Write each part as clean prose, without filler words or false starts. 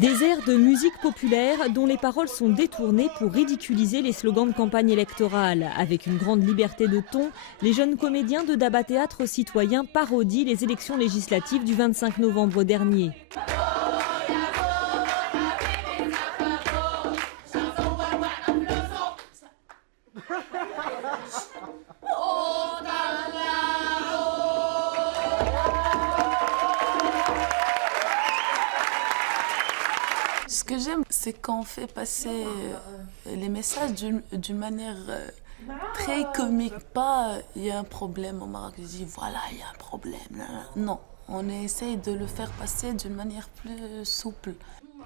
Des airs de musique populaire dont les paroles sont détournées pour ridiculiser les slogans de campagne électorale. Avec une grande liberté de ton, les jeunes comédiens de Daba Théâtre Citoyen parodient les élections législatives du 25 novembre dernier. Ce que j'aime, c'est qu'on fait passer les messages d'une manière très comique. Pas il y a un problème au Maroc, je dis voilà, il y a un problème. Non, on essaye de le faire passer d'une manière plus souple.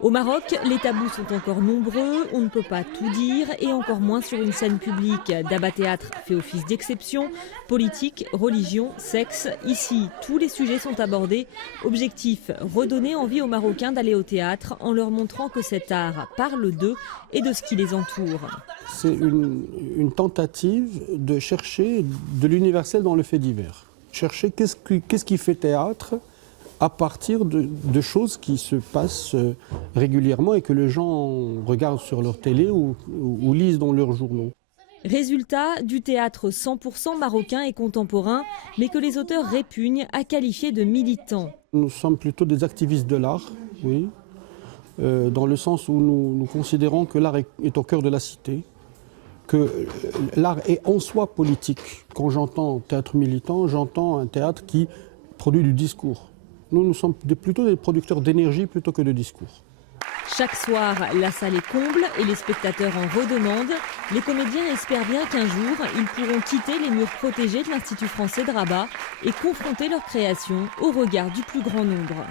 Au Maroc, les tabous sont encore nombreux, on ne peut pas tout dire et encore moins sur une scène publique. Daba Théâtre fait office d'exception, politique, religion, sexe. Ici, tous les sujets sont abordés. Objectif, redonner envie aux Marocains d'aller au théâtre en leur montrant que cet art parle d'eux et de ce qui les entoure. C'est une tentative de chercher de l'universel dans le fait divers. Chercher qu'est-ce qui fait théâtre à partir de choses qui se passent régulièrement et que les gens regardent sur leur télé ou lisent dans leurs journaux. Résultat, du théâtre 100% marocain et contemporain, mais que les auteurs répugnent à qualifier de militants. Nous sommes plutôt des activistes de l'art, oui, dans le sens où nous considérons que l'art est au cœur de la cité, que l'art est en soi politique. Quand j'entends théâtre militant, j'entends un théâtre qui produit du discours. Nous sommes plutôt des producteurs d'énergie plutôt que de discours. Chaque soir, la salle est comble et les spectateurs en redemandent. Les comédiens espèrent bien qu'un jour, ils pourront quitter les murs protégés de l'Institut français de Rabat et confronter leur création au regard du plus grand nombre.